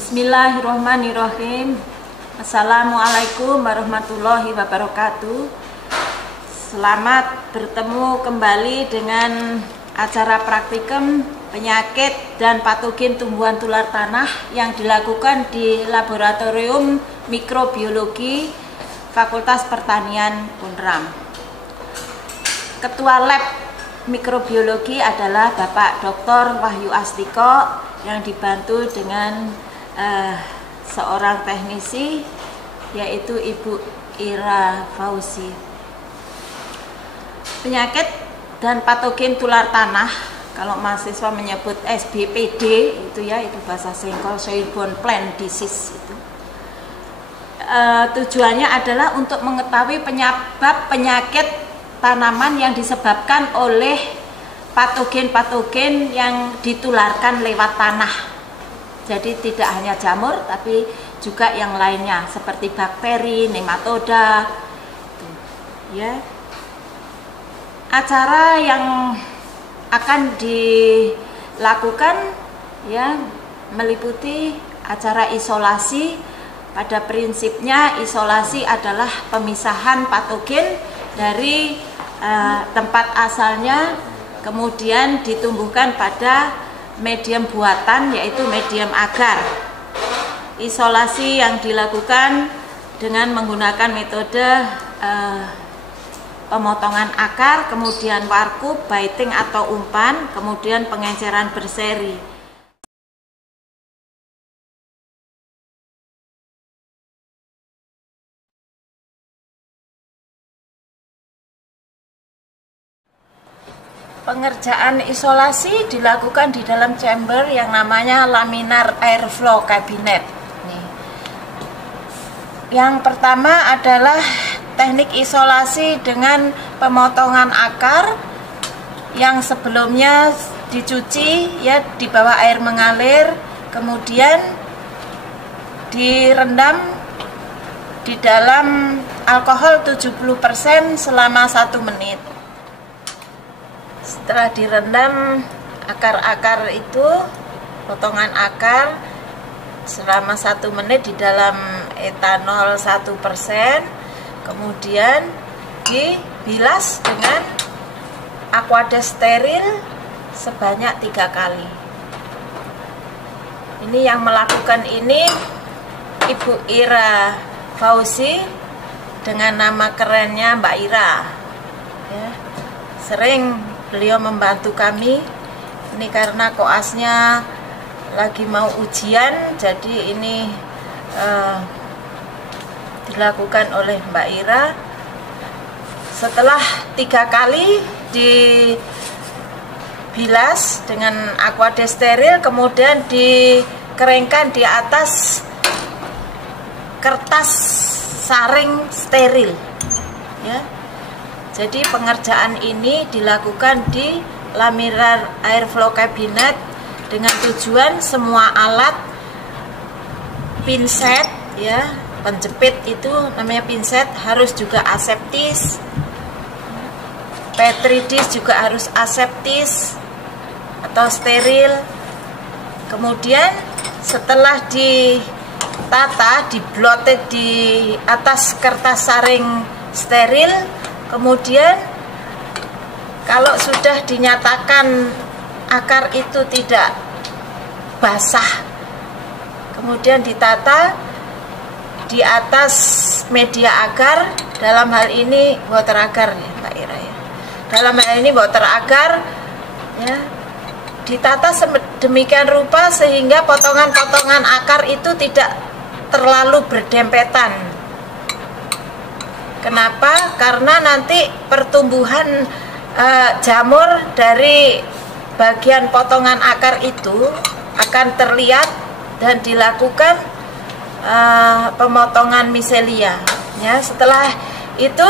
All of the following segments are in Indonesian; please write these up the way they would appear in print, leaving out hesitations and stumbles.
Bismillahirrahmanirrahim. Assalamualaikum warahmatullahi wabarakatuh. Selamat bertemu kembali dengan acara praktikum penyakit dan patogen tumbuhan tular tanah yang dilakukan di Laboratorium Mikrobiologi Fakultas Pertanian Unram. Ketua Lab Mikrobiologi adalah Bapak Dr. Wahyu Astiko yang dibantu dengan seorang teknisi yaitu Ibu Ira Fauzi. Penyakit dan patogen tular tanah, kalau mahasiswa menyebut SBPD itu bahasa Singkol, Soil-Borne Plant Disease itu. Tujuannya adalah untuk mengetahui penyebab penyakit tanaman yang disebabkan oleh patogen-patogen yang ditularkan lewat tanah. Jadi tidak hanya jamur, tapi juga yang lainnya seperti bakteri, nematoda. Ya. Acara yang akan dilakukan meliputi acara isolasi. Pada prinsipnya isolasi adalah pemisahan patogen dari tempat asalnya, kemudian ditumbuhkan pada medium buatan yaitu medium agar. Isolasi yang dilakukan dengan menggunakan metode pemotongan akar, kemudian warkup, biting atau umpan, kemudian pengenceran berseri. Pengerjaan isolasi dilakukan di dalam chamber yang namanya laminar airflow cabinet. Yang pertama adalah teknik isolasi dengan pemotongan akar yang sebelumnya dicuci di bawah air mengalir, kemudian direndam di dalam alkohol 70% selama 1 menit. Setelah direndam akar-akar itu, potongan akar selama 1 menit di dalam etanol 1%, kemudian dibilas dengan aqueous steril sebanyak 3 kali. Ini yang melakukan ini Ibu Ira Fauzi, dengan nama kerennya Mbak Ira. Sering beliau membantu kami. Ini karena koasnya lagi mau ujian, jadi ini dilakukan oleh Mbak Ira. Setelah 3 kali dibilas dengan aqueous steril, kemudian dikeringkan di atas kertas saring steril. Jadi pengerjaan ini dilakukan di laminar airflow cabinet dengan tujuan semua alat, pinset penjepit itu namanya pinset, harus juga aseptis. Petri dish juga harus aseptis atau steril. Kemudian setelah ditata, diblotet di atas kertas saring steril, kemudian kalau sudah dinyatakan akar itu tidak basah, kemudian ditata di atas media agar, dalam hal ini water agar Mbak Ira Dalam hal ini water agar ditata sedemikian rupa sehingga potongan-potongan akar itu tidak terlalu berdempetan. Kenapa? Karena nanti pertumbuhan jamur dari bagian potongan akar itu akan terlihat dan dilakukan pemotongan miselia. Setelah itu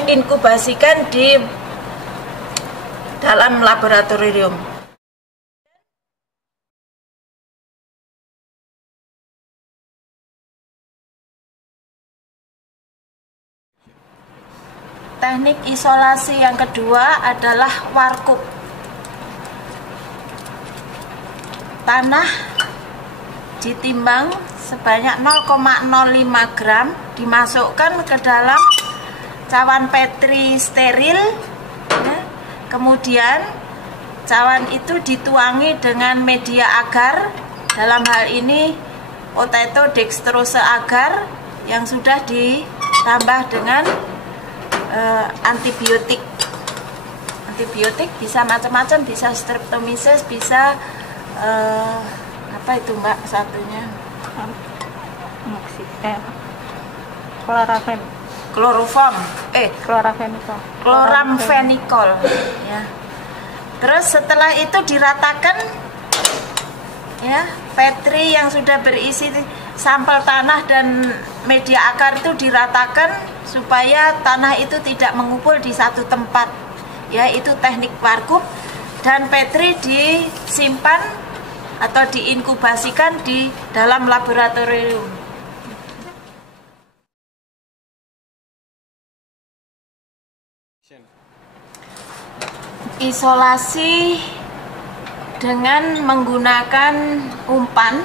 diinkubasikan di dalam laboratorium. Teknik isolasi yang kedua adalah warkup. Tanah ditimbang sebanyak 0,05 gram, dimasukkan ke dalam cawan Petri steril, ya. Kemudian cawan itu dituangi dengan media agar, dalam hal ini potato dextrose agar yang sudah ditambah dengan antibiotik. Antibiotik bisa macam-macam, bisa streptomyces, bisa apa itu Mbak satunya? Chloramphenicol ya. Terus setelah itu diratakan ya, Petri yang sudah berisi sampel tanah dan media akar itu diratakan supaya tanah itu tidak mengumpul di satu tempat, ya, itu teknik vakum. Dan Petri disimpan atau diinkubasikan di dalam laboratorium. Isolasi dengan menggunakan umpan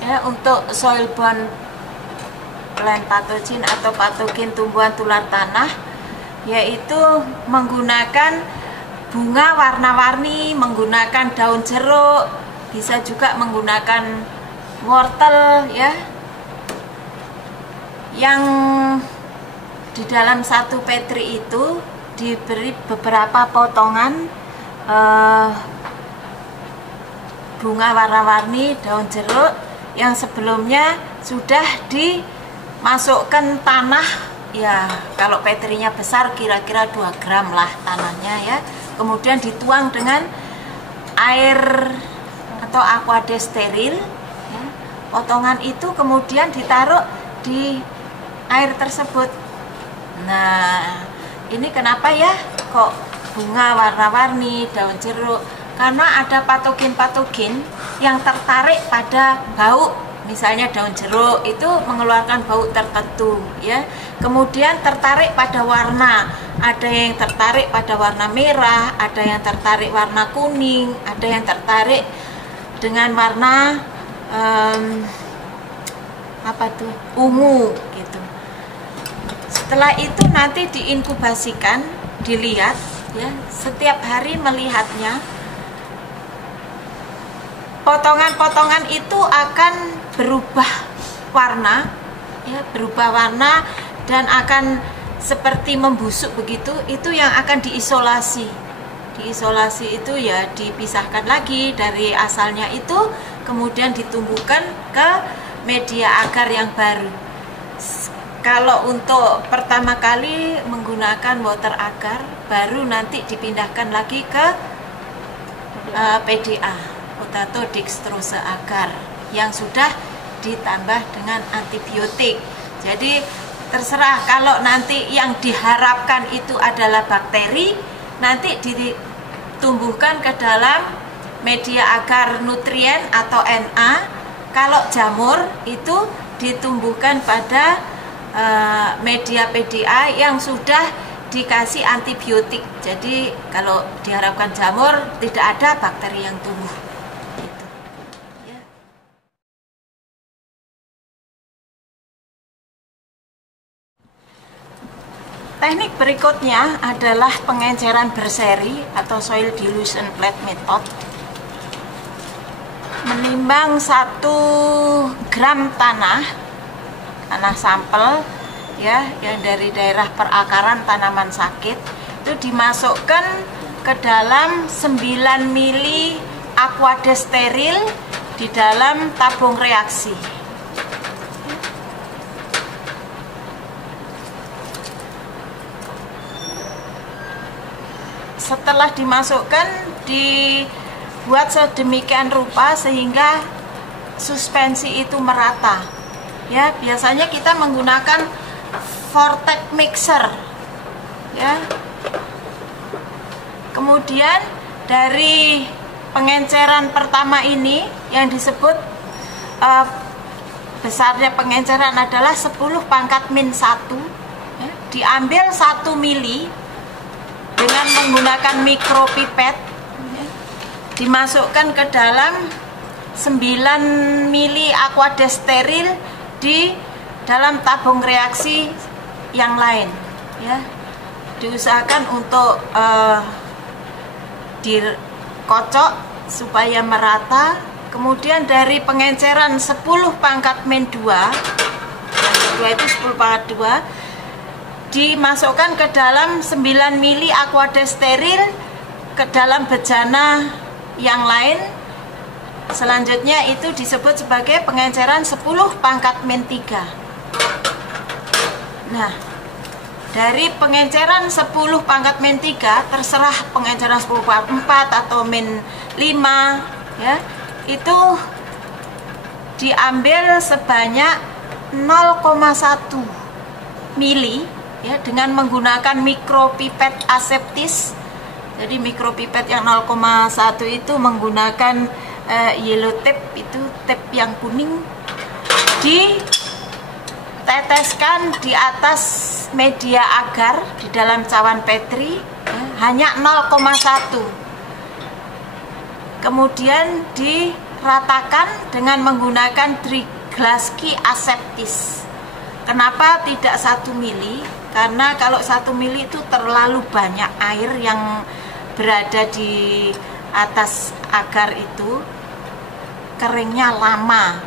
ya, untuk soil-borne plant pathogen atau patogen tumbuhan tular tanah, yaitu menggunakan bunga warna-warni, menggunakan daun jeruk, bisa juga menggunakan wortel ya, yang di dalam satu petri itu diberi beberapa potongan bunga warna-warni, daun jeruk yang sebelumnya sudah dimasukkan tanah ya, kalau petrinya besar kira-kira 2 gram lah tanahnya ya, kemudian dituang dengan air atau aquade steril ya. Potongan itu kemudian ditaruh di air tersebut. Nah, ini kenapa ya kok bunga warna-warni, daun jeruk? Karena ada patogen-patogen yang tertarik pada bau. Misalnya daun jeruk itu mengeluarkan bau tertentu ya. Kemudian tertarik pada warna. Ada yang tertarik pada warna merah, ada yang tertarik warna kuning, ada yang tertarik dengan warna ungu gitu. Setelah itu nanti diinkubasikan, dilihat ya, setiap hari melihatnya. Potongan-potongan itu akan berubah warna ya, dan akan seperti membusuk begitu. Itu yang akan diisolasi. Diisolasi itu ya dipisahkan lagi dari asalnya itu, kemudian ditumbuhkan ke media agar yang baru. Kalau untuk pertama kali menggunakan water agar, baru nanti dipindahkan lagi ke PDA, potato dextrose agar, yang sudah ditambah dengan antibiotik. Jadi terserah, kalau nanti yang diharapkan itu adalah bakteri, nanti ditumbuhkan ke dalam media agar nutrien atau NA. Kalau jamur itu ditumbuhkan pada media PDA yang sudah dikasih antibiotik. Jadi kalau diharapkan jamur, tidak ada bakteri yang tumbuh gitu. Ya. Teknik berikutnya adalah pengenceran berseri atau soil dilution plate method. Menimbang 1 gram tanah sampel ya, yang dari daerah perakaran tanaman sakit, itu dimasukkan ke dalam 9 mili aquade steril di dalam tabung reaksi. Setelah dimasukkan, dibuat sedemikian rupa sehingga suspensi itu merata. Ya, biasanya kita menggunakan vortex mixer ya. Kemudian dari pengenceran pertama ini yang disebut besarnya pengenceran adalah 10⁻⁻⁻⁻⁻⁻⁻ ya, diambil 1 mili dengan menggunakan mikropipet ya, dimasukkan ke dalam 9 mili Aquades steril di dalam tabung reaksi yang lain, ya. Diusahakan untuk dikocok supaya merata. Kemudian dari pengenceran 10 pangkat min 2, itu 10 pangkat 2, dimasukkan ke dalam 9 mili Aquades steril ke dalam bejana yang lain. Selanjutnya itu disebut sebagai pengenceran 10 pangkat min 3. Nah, dari pengenceran 10 pangkat min 3, terserah pengenceran 10 pangkat 4 atau min 5, ya, itu diambil sebanyak 0,1 mili, ya, dengan menggunakan mikropipet aseptis. Jadi mikropipet yang 0,1 itu menggunakan yellow tape, itu tape yang kuning, diteteskan di atas media agar di dalam cawan Petri, ya, hanya 0,1. Kemudian diratakan dengan menggunakan Triglassky aseptis. Kenapa tidak 1 mili? Karena kalau 1 mili itu terlalu banyak air yang berada di atas agar itu, keringnya lama.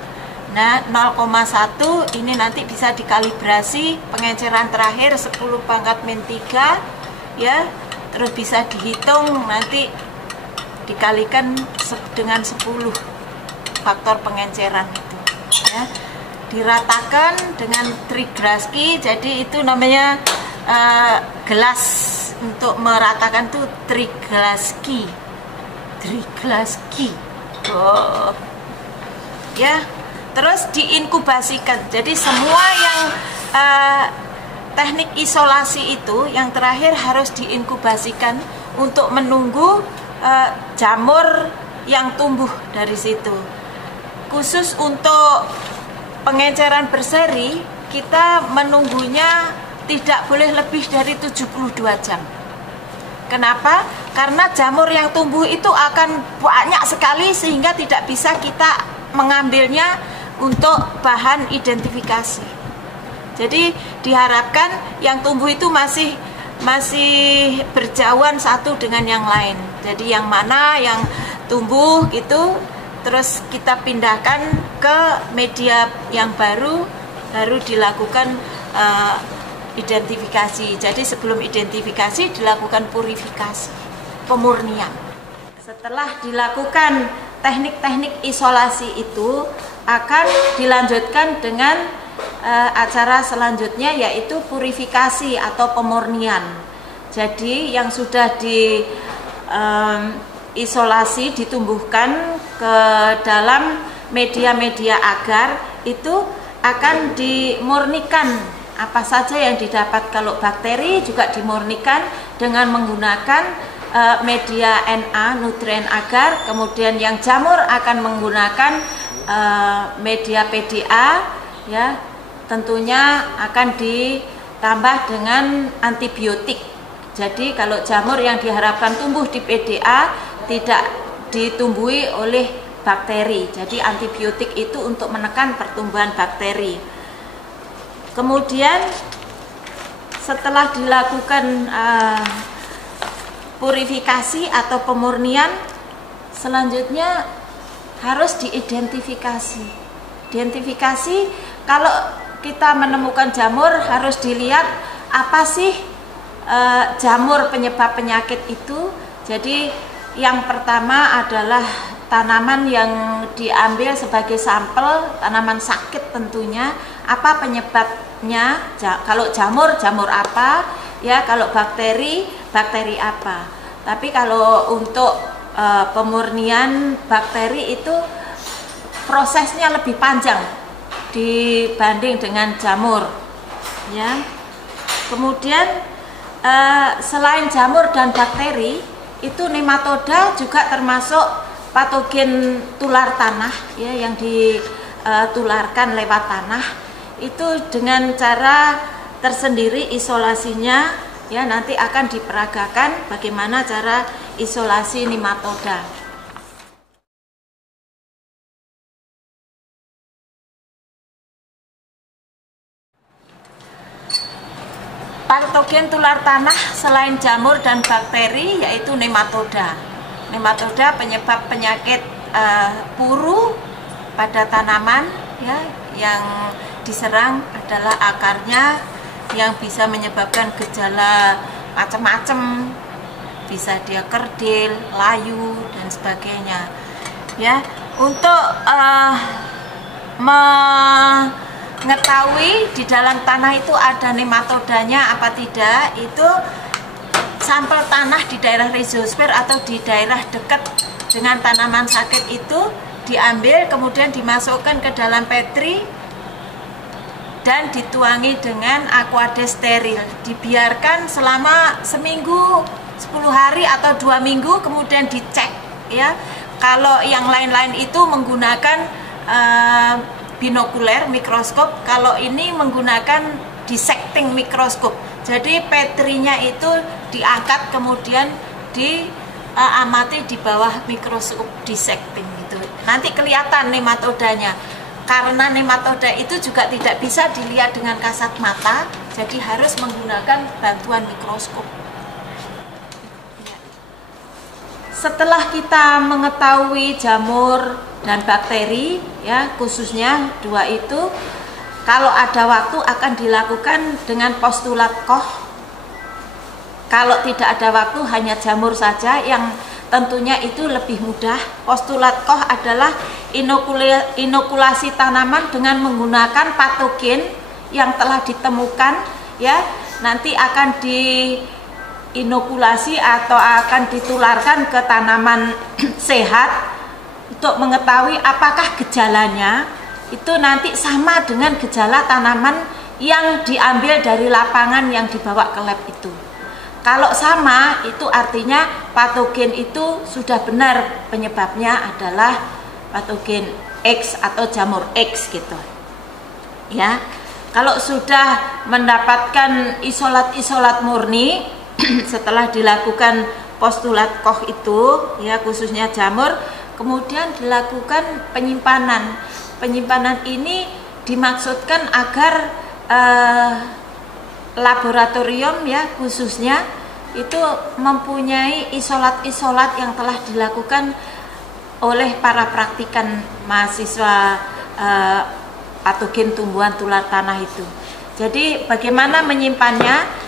Nah, 0,1 ini nanti bisa dikalibrasi pengenceran terakhir 10 pangkat min 3, ya. Terus bisa dihitung, nanti dikalikan dengan 10 faktor pengenceran itu, ya. Diratakan dengan Triglassky, jadi itu namanya gelas untuk meratakan tuh Triglassky. Oh. Ya, terus diinkubasikan. Jadi semua yang teknik isolasi itu yang terakhir harus diinkubasikan untuk menunggu jamur yang tumbuh dari situ. Khusus untuk pengenceran berseri, kita menunggunya tidak boleh lebih dari 72 jam. Kenapa? Karena jamur yang tumbuh itu akan banyak sekali sehingga tidak bisa kita mengambilnya untuk bahan identifikasi. Jadi diharapkan yang tumbuh itu masih berjauhan satu dengan yang lain. Jadi yang mana yang tumbuh gitu, terus kita pindahkan ke media yang baru dilakukan identifikasi. Jadi sebelum identifikasi dilakukan purifikasi, pemurnian. Setelah dilakukan teknik-teknik isolasi itu akan dilanjutkan dengan acara selanjutnya, yaitu purifikasi atau pemurnian. Jadi yang sudah isolasi ditumbuhkan ke dalam media-media agar itu akan dimurnikan. Apa saja yang didapat, kalau bakteri juga dimurnikan dengan menggunakan media Na, nutrien agar. Kemudian yang jamur akan menggunakan media PDA, ya, tentunya akan ditambah dengan antibiotik. Jadi kalau jamur yang diharapkan tumbuh di PDA tidak ditumbuhi oleh bakteri, jadi antibiotik itu untuk menekan pertumbuhan bakteri. Kemudian setelah dilakukan purifikasi atau pemurnian, selanjutnya harus diidentifikasi. Identifikasi, kalau kita menemukan jamur harus dilihat apa sih jamur penyebab penyakit itu. Jadi yang pertama adalah tanaman yang diambil sebagai sampel, tanaman sakit tentunya, apa penyebabnya. Kalau jamur apa, ya, kalau bakteri apa. Tapi kalau untuk pemurnian bakteri itu prosesnya lebih panjang dibanding dengan jamur, ya. Kemudian selain jamur dan bakteri, itu nematoda juga termasuk patogen tular tanah, ya, yang ditularkan lewat tanah. Itu dengan cara tersendiri isolasinya, ya, nanti akan diperagakan bagaimana cara isolasi nematoda. Patogen tular tanah selain jamur dan bakteri yaitu nematoda. Nematoda penyebab penyakit puru pada tanaman ya, yang diserang adalah akarnya yang bisa menyebabkan gejala macam-macam, bisa dia kerdil, layu dan sebagainya. Ya, untuk mengetahui di dalam tanah itu ada nematodanya apa tidak, itu sampel tanah di daerah rhizosfer atau di daerah dekat dengan tanaman sakit itu diambil, kemudian dimasukkan ke dalam petri dan dituangi dengan aquades steril, dibiarkan selama seminggu, 10 hari atau 2 minggu, kemudian dicek ya. Kalau yang lain-lain itu menggunakan binokuler mikroskop, kalau ini menggunakan dissecting mikroskop. Jadi petrinya itu diangkat kemudian diamati di bawah mikroskop dissecting gitu. Nanti kelihatan nematodanya. Karena nematoda itu juga tidak bisa dilihat dengan kasat mata, jadi harus menggunakan bantuan mikroskop. Setelah kita mengetahui jamur dan bakteri ya, khususnya 2 itu, kalau ada waktu akan dilakukan dengan postulat Koch. Kalau tidak ada waktu hanya jamur saja, yang tentunya itu lebih mudah. Postulat Koch adalah inokulasi tanaman dengan menggunakan patogen yang telah ditemukan ya, nanti akan diinokulasi atau akan ditularkan ke tanaman sehat untuk mengetahui apakah gejalanya itu nanti sama dengan gejala tanaman yang diambil dari lapangan yang dibawa ke lab itu. Kalau sama, itu artinya patogen itu sudah benar penyebabnya adalah patogen X atau jamur X gitu. Ya. Kalau sudah mendapatkan isolat-isolat murni setelah dilakukan postulat Koch itu ya, khususnya jamur, kemudian dilakukan penyimpanan. Penyimpanan ini dimaksudkan agar laboratorium ya khususnya itu mempunyai isolat-isolat yang telah dilakukan oleh para praktikan mahasiswa patogen tumbuhan tular tanah itu. Jadi bagaimana menyimpannya?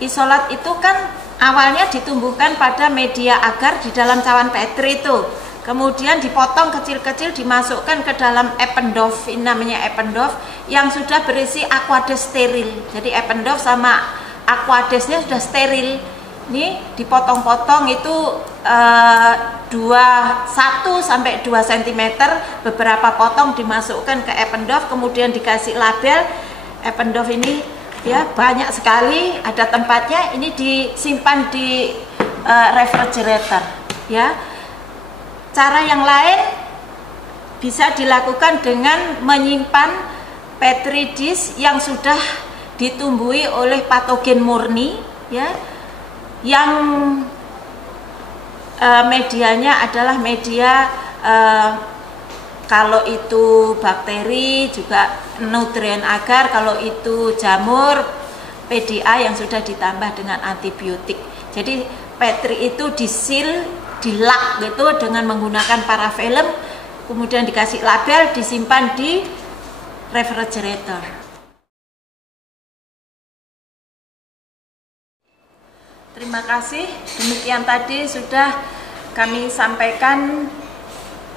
Isolat itu kan awalnya ditumbuhkan pada media agar di dalam cawan petri itu. Kemudian dipotong kecil-kecil, dimasukkan ke dalam Eppendorf, ini namanya Eppendorf, yang sudah berisi aquades steril. Jadi Eppendorf sama aquadesnya sudah steril. Ini dipotong-potong itu 1 sampai 2 cm, beberapa potong dimasukkan ke Eppendorf, kemudian dikasih label. Eppendorf ini ya banyak sekali, ada tempatnya, ini disimpan di refrigerator ya. Cara yang lain bisa dilakukan dengan menyimpan petri dish yang sudah ditumbuhi oleh patogen murni ya, yang medianya adalah media kalau itu bakteri juga nutrien agar, kalau itu jamur PDA yang sudah ditambah dengan antibiotik. Jadi petri itu disil, dilak gitu dengan menggunakan parafilm, kemudian dikasih label, disimpan di refrigerator. Terima kasih, demikian tadi sudah kami sampaikan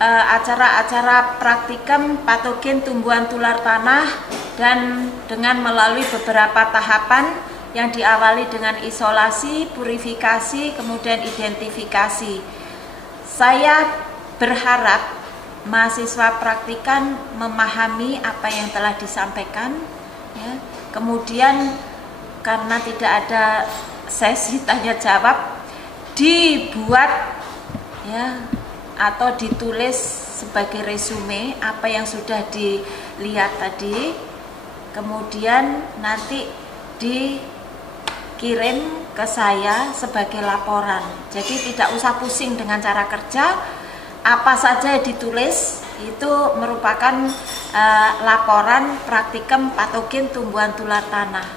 acara-acara praktikum patogen tumbuhan tular tanah, dan dengan melalui beberapa tahapan yang diawali dengan isolasi, purifikasi, kemudian identifikasi. Saya berharap mahasiswa praktikan memahami apa yang telah disampaikan ya. Kemudian karena tidak ada sesi tanya jawab, dibuat ya atau ditulis sebagai resume apa yang sudah dilihat tadi, kemudian nanti dikirim ke saya sebagai laporan. Jadi tidak usah pusing dengan cara kerja, apa saja ditulis itu merupakan laporan praktikum patogen tumbuhan tular tanah.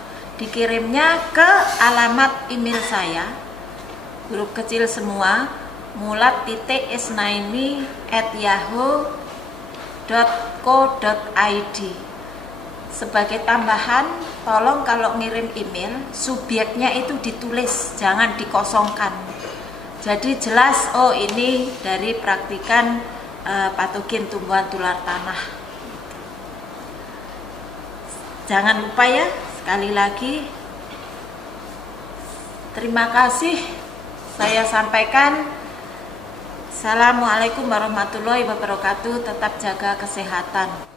dikirimnya ke alamat email saya, huruf kecil semua, mulat.isnaini@yahoo.co.id. Sebagai tambahan, tolong kalau ngirim email, subjeknya itu ditulis, jangan dikosongkan. Jadi jelas, oh ini dari praktikan patogen tumbuhan tular tanah. Jangan lupa ya, sekali lagi, terima kasih saya sampaikan. Assalamualaikum warahmatullahi wabarakatuh. Tetap jaga kesehatan.